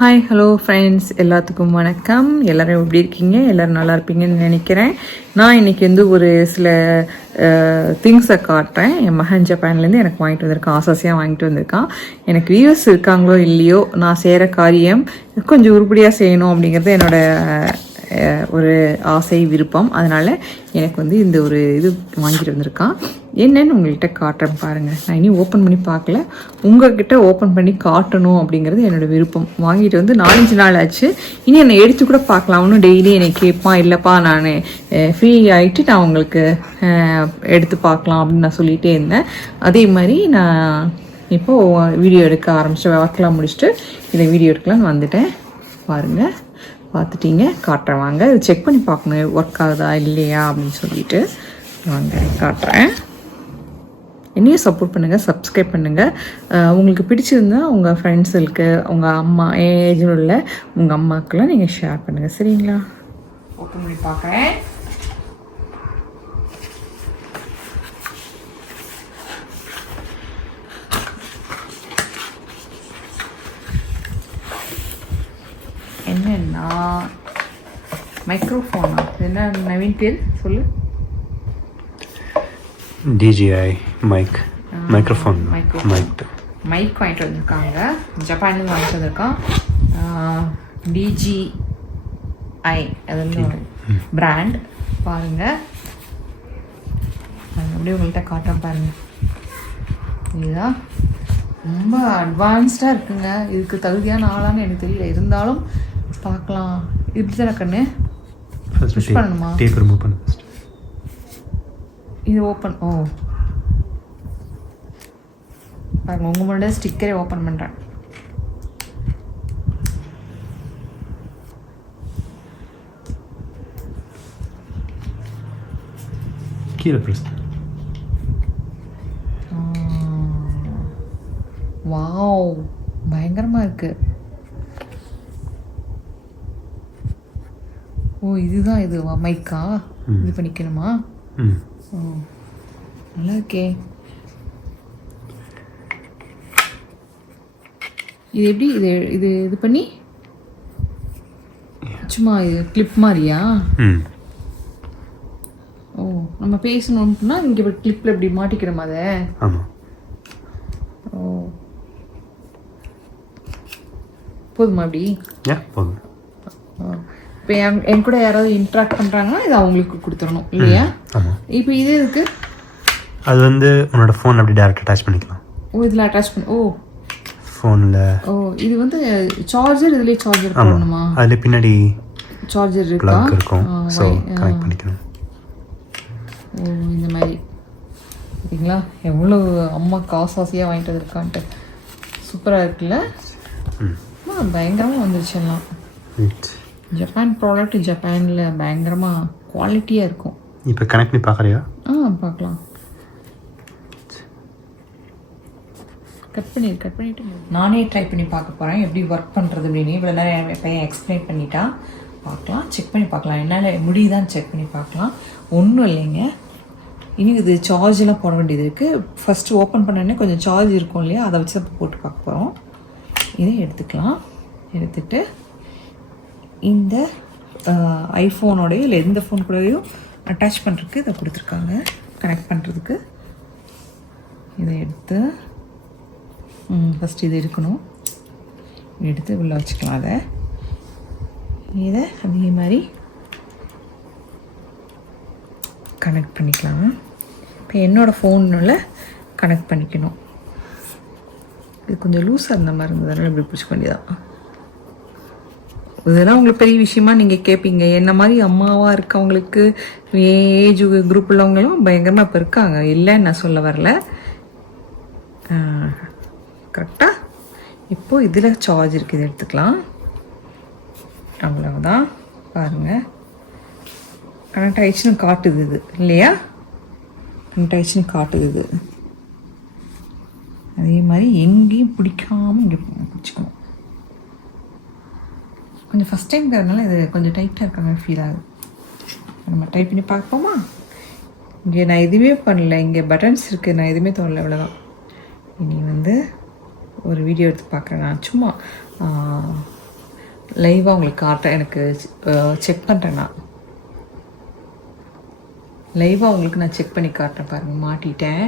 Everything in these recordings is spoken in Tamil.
ஹாய் ஹலோ ஃப்ரெண்ட்ஸ், எல்லாத்துக்கும் வணக்கம். எல்லோரும் எப்படி இருக்கீங்க? எல்லோரும் நல்லா இருப்பீங்கன்னு நினைக்கிறேன். நான் இன்றைக்கி வந்து ஒரு சில திங்ஸை காட்டுறேன். என் மகன் ஜப்பான்லேருந்து எனக்கு வாங்கிட்டு வந்திருக்கான், ஆசாசியாக வாங்கிட்டு வந்திருக்கான். எனக்கு வியூஸ் இருக்காங்களோ இல்லையோ, நான் செய்கிற காரியம் கொஞ்சம் உருப்படியாக செய்யணும் அப்படிங்கிறது என்னோடய ஒரு ஆசை, விருப்பம். அதனால் எனக்கு வந்து இந்த ஒரு இது வாங்கிட்டு வந்திருக்கான். என்னன்னு உங்கள்கிட்ட காட்டுறேன் பாருங்கள். நான் இனி ஓப்பன் பண்ணி பார்க்கல, உங்கள்கிட்ட ஓப்பன் பண்ணி காட்டணும் அப்படிங்கிறது என்னோடய விருப்பம். வாங்கிட்டு வந்து 4-5 நாள் ஆச்சு. இனி என்னை எடுத்து கூட பார்க்கலாம். ஒன்றும் டெய்லி என்னை கேட்பான், இல்லைப்பா நான் ஃப்ரீ ஆகிட்டு நான் உங்களுக்கு எடுத்து பார்க்கலாம் அப்படின்னு நான் சொல்லிகிட்டே இருந்தேன். அதே மாதிரி நான் இப்போது வீடியோ எடுக்க ஆரம்பித்த ஒர்க்லாம் முடிச்சுட்டு இதை வீடியோ எடுக்கலான்னு வந்துட்டேன். பாருங்கள், பார்த்துட்டீங்க, காட்டுறேன் வாங்க. இது செக் பண்ணி பார்க்கணும் ஒர்க் ஆகுதா இல்லையா அப்படின்னு சொல்லிட்டு. வாங்க காட்டுறேன். என்னையும் சப்போர்ட் பண்ணுங்கள், சப்ஸ்கிரைப் பண்ணுங்கள். உங்களுக்கு பிடிச்சிருந்தா உங்கள் ஃப்ரெண்ட்ஸுக்கு, உங்கள் அம்மா ஏஜில் உள்ள உங்கள் அம்மாக்கெல்லாம் நீங்கள் ஷேர் பண்ணுங்கள், சரிங்களா? ஓப்பன் பண்ணி பார்க்குறேன். என்னன்னா மைக்ரோஃபோனா? என்ன நவீன் பேர் சொல்லு. DJI மைக், மைக்ரோஃபோன், மைக் வாங்கிட்டு வந்திருக்காங்க. ஜப்பான்லேருந்து வாங்கிட்டு வந்திருக்கான். DJI அது வந்து பிராண்ட். பாருங்கள், அப்படியே உங்கள்கிட்ட காட்டுறேன் பாருங்கள். இதுதான் ரொம்ப அட்வான்ஸ்டாக இருக்குங்க. இதுக்கு தகுதியான ஆளான்னு எனக்கு தெரியல, இருந்தாலும் பார்க்கலாம். இப்படி தானே கண்ணு புஷ் பண்ணணுமா? டேப் ரிமூவ் பண்ணு. இது ஓப்பன். ஓ பாருங்க, உங்கள் முன்னாடி ஸ்டிக்கரே ஓப்பன் பண்ணுறேன். கீழே பிரஸ். வாவ், பயங்கரமாக இருக்குது. ஓ இதுதான் இதுவா மைக்கா? இது பண்ணிக்கணுமா? ஓ நல்லா இருக்கே. இது எப்படி இது இது இது பண்ணி சும்மா இது கிளிப் மாதிரியா? ஓ நம்ம பேசணும்னா இங்கே கிளிப்பில் இப்படி மாட்டிக்கிறோமா அதை? ஓ போதுமா அப்படி? போதும். இப்போ என் கூட யாராவது இன்ட்ராக்ட் பண்ணுறாங்கன்னா இது அவங்களுக்கு கொடுத்துடணும் இல்லையா? இப்போ இது இருக்கு, அது வந்து உன்னோட ஃபோன் அப்படி டேரெக்டாக அட்டாச் பண்ணிக்கலாம். ஓ இதில் அட்டாச் பண்ண. ஓ ஃபோனில். ஓ இது வந்து சார்ஜர், இதுலேயே சார்ஜர் போடணுமா? அதில் பின்னாடி சார்ஜர் பிளக் இருக்கும், ஸோ கனெக்ட் பண்ணிக்கணும். ஓ இந்த மாதிரி சரிங்களா? எவ்வளோ அம்மா காசாசியாக வாங்கிட்டு வந்திருக்கான்ட்டு. சூப்பராக இருக்குல்ல? பயங்கரமாக வந்துருச்சுலாம். ஜப்பான் ப்ராடக்ட் ஜப்பானில் பயங்கரமாக குவாலிட்டியாக இருக்கும். இப்போ கனெக்ட் பண்ணி பார்க்குறியா? பார்க்கலாம். கட் பண்ணிவிட்டு நானே ட்ரை பண்ணி பார்க்க போகிறேன் எப்படி ஒர்க் பண்ணுறது அப்படின்னு. இவ்வளோ நேரம் பையன் எக்ஸ்பிளைன் பண்ணிட்டா. பார்க்கலாம், செக் பண்ணி பார்க்கலாம், என்னால் முடியுதான்னு செக் பண்ணி பார்க்கலாம். ஒன்றும் இல்லைங்க, இனி இது சார்ஜெலாம் போட வேண்டியது இருக்குது. ஃபஸ்ட்டு ஓப்பன் பண்ணோடனே கொஞ்சம் சார்ஜ் இருக்கும் இல்லையா, அதை வச்சு தான் போட்டு பார்க்க போகிறோம். இதை எடுத்துக்கலாம். எடுத்துகிட்டு இந்த ஐஃபோனோடையோ இல்லை எந்த ஃபோன் கூடயோ அட்டாச் பண்ணுறதுக்கு இதை கொடுத்துருக்காங்க, கனெக்ட் பண்ணுறதுக்கு. இதை எடுத்து ஃபஸ்ட்டு இது இருக்கணும், எடுத்து உள்ளே வச்சுக்கலாம். இதை அதே மாதிரி கனெக்ட் பண்ணிக்கலாம். இப்போ என்னோடய ஃபோனில் கனெக்ட் பண்ணிக்கணும். இது கொஞ்சம் லூஸாக இருந்த மாதிரி இருந்ததுனால இப்படி பிடிச்சிக்க வேண்டியதான். இதெல்லாம் உங்களுக்கு பெரிய விஷயமா நீங்கள் கேட்பீங்க. என்ன மாதிரி அம்மாவாக இருக்கவங்களுக்கு, ஏஜ் குரூப் உள்ளவங்களும் பயங்கரமாக இப்போ இருக்காங்க, இல்லைன்னு நான் சொல்ல வரல. கரெக்டாக இப்போது இதில் சார்ஜ் இருக்குது, இதை எடுத்துக்கலாம். அவ்வளவுதான். பாருங்கள், கனெக்ட் ஆகிடுச்சுன்னு காட்டுது இது இல்லையா? கனெக்ட் ஆகிடுச்சுன்னு காட்டுது இது. அதே மாதிரி எங்கேயும் பிடிக்காமல் இங்கே பிடிச்சிக்கணும். கொஞ்சம் ஃபஸ்ட் டைம்ங்கிறதுனால இது கொஞ்சம் டைட்டாக இருக்கிற மாதிரி ஃபீல் ஆகுது. நம்ம டைப் பண்ணி பார்ப்போமா? இங்கே நான் எதுவுமே பண்ணல, இங்கே பட்டன்ஸ் இருக்குது, நான் எதுவுமே தோணல, இவ்வளோதான். இனி வந்து ஒரு வீடியோ எடுத்து பார்க்குறேன். நான் சும்மா லைவாக உங்களுக்கு காட்டுறேன். எனக்கு செக் பண்ணுறேன். நான் லைவாக உங்களுக்கு நான் செக் பண்ணி காட்டுறேன். பாருங்கள், மாட்டிட்டேன்.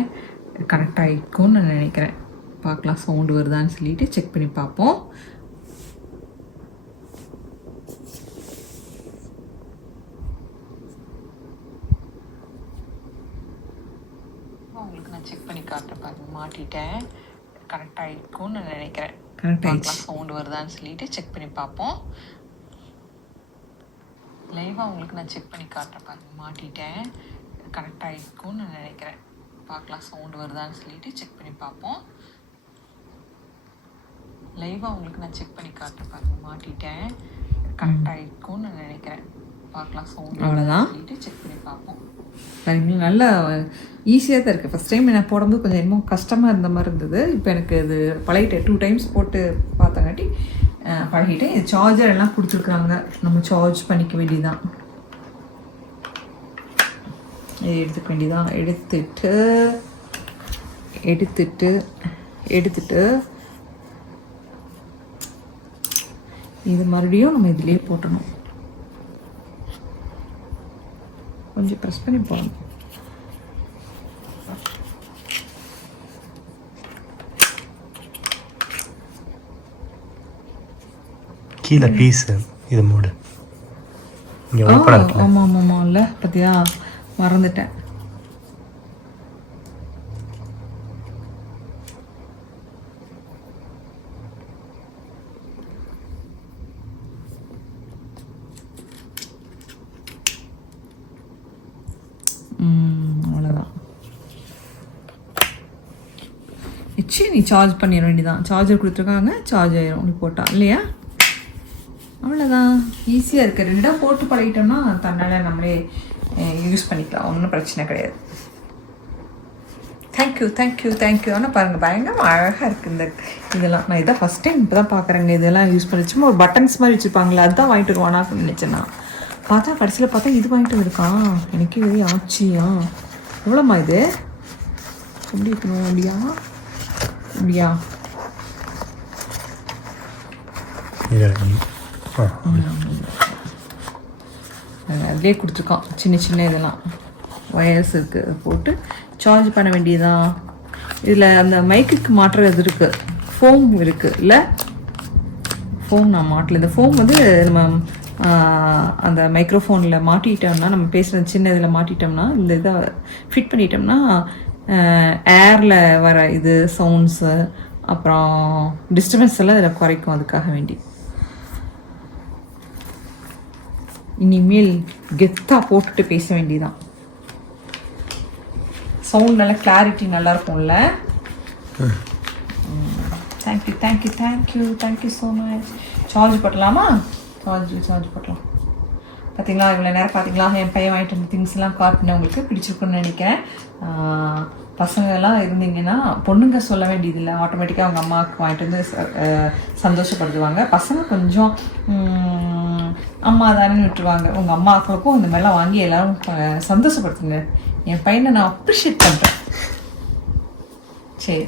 கரெக்டாக இருக்கும்னு நான் நினைக்கிறேன். பார்க்கலாம் சவுண்டு வருதான்னு சொல்லிட்டு செக் பண்ணி பார்ப்போம். உங்களுக்கு நான் செக் பண்ணி காட்டுறேன். பாருங்கள், மாட்டிட்டேன். கரெக்டாக இருக்கும்னு நான் நினைக்கிறேன். கரெக்டாக சவுண்டு வருதான்னு சொல்லிட்டு செக் பண்ணி பார்ப்போம். லைவாக உங்களுக்கு நான் செக் பண்ணி காட்டுறேன். பாருங்கள், மாட்டிட்டேன். கரெக்டாக இருக்கும்னு நான் நினைக்கிறேன். பார்க்கலாம் சவுண்டு வருதான்னு சொல்லிட்டு செக் பண்ணி பார்ப்போம். லைவாக உங்களுக்கு நான் செக் பண்ணி காட்டுறேன். பாருங்கள், மாட்டிட்டேன். கரெக்டாக இருக்கும்னு நான் நினைக்கிறேன். பார்க்கலாம் சவுண்டு வருதான்னு சொல்லிட்டு செக் பண்ணி பார்ப்போம். சரிங்களா, நல்லா ஈஸியாக தான் இருக்குது. ஃபஸ்ட் டைம் நான் போடும்போது கொஞ்சம் என்னமோ கஷ்டமாக இருந்த மாதிரி இருந்தது. இப்போ எனக்கு இது பழகிட்டேன். 2 times போட்டு பார்த்தங்காட்டி பழகிட்டேன். இது சார்ஜர் எல்லாம் கொடுத்துருக்குறாங்க. நம்ம சார்ஜ் பண்ணிக்க வேண்டியதான். இது எடுத்துக்க வேண்டியதான். எடுத்துட்டு இது மறுபடியும் நம்ம இதுலேயே போட்டணும். கொஞ்சம் ப்ரெஸ் பண்ணி போடணும். கீழே பீஸ் இது மூடு. ஆமாம் இல்லை பார்த்தியா, மறந்துட்டேன். அவ்வளோதான். நீ சார்ஜ் பண்ணிட வேண்டியதான். சார்ஜர் கொடுத்துருக்காங்க, சார்ஜ் ஆயிரும் நீ போட்டா இல்லையா. அவ்வளோதான், ஈஸியாக இருக்குது. 2 போட்டு பழகிட்டோம்னா தன்னால் நம்மளே யூஸ் பண்ணிக்கலாம். ஒன்றும் பிரச்சனை கிடையாது. தேங்க்யூ. ஆனால் பாருங்கள், பயங்கரமாக அழகாக இருக்குது இந்த இதெல்லாம். நான் இதான் ஃபஸ்ட் டைம் இப்போ தான் பார்க்குறேங்க. இதெல்லாம் யூஸ் பண்ணி சும்மா ஒரு பட்டன்ஸ் மாதிரி வச்சுருப்பாங்களே, அதுதான் வாங்கிட்டு வருவானான்னு நினச்சேன்னா பார்த்தா கடைசியில் பார்த்தா இது வாங்கிட்டு வந்திருக்கான். எனக்கே வெளியே ஆச்சியா. எவ்வளோம்மா இது? எப்படி இருக்கணும்? அப்படியா அதிலே கொடுத்துருக்கான். சின்ன இதெல்லாம் வயர்ஸ் இருக்குது. அதை போட்டு சார்ஜ் பண்ண வேண்டியதான். இதில் அந்த மைக்குக்கு மாட்டுறது இருக்குது. ஃபோம் இருக்குது இல்லை, ஃபோம் நான் மாட்டல. இந்த ஃபோம் வந்து நம்ம அந்த மைக்ரோஃபோனில் மாட்டிட்டோம்னா, நம்ம பேசுகிற சின்ன இதில் மாட்டிட்டோம்னா, இந்த இதை ஃபிட் பண்ணிட்டோம்னா ஏரில் வர இது சவுண்ட்ஸு அப்புறம் டிஸ்டர்பன்ஸ் எல்லாம் இதில் குறைக்கும். அதுக்காக வேண்டி இனிமேல் கெத்தாக போட்டுட்டு பேச வேண்டியதான். சவுண்ட் நல்லா கிளாரிட்டி நல்லா இருக்கும்ல. Thank you so much. சார்ஜ் போட்டலாமா? சார்ஜ் போட்டலாம். பார்த்தீங்களா, இவ்வளோ நேரம் பார்த்தீங்களா என் பையன் வாங்கிட்டு வந்த திங்ஸ் எல்லாம் காட்டினேன். உங்களுக்கு பிடிச்சிருக்குன்னு நினைக்கிறேன். பசங்கள்லாம் இருந்தீங்கன்னா பொண்ணுங்க சொல்ல வேண்டியதில்லை, ஆட்டோமேட்டிக்காக அவங்க அம்மாவுக்கு வாங்கிட்டு வந்து சந்தோஷப்படுத்துவாங்க. பசங்க கொஞ்சம் அம்மா தானே விட்டுருவாங்க. உங்கள் அம்மாக்களுக்கும் இந்த மாதிரிலாம் வாங்கி எல்லோரும் சந்தோஷப்படுத்துங்க. என் பையனை நான் அப்ரிஷியேட் பண்ணுறேன். சரி.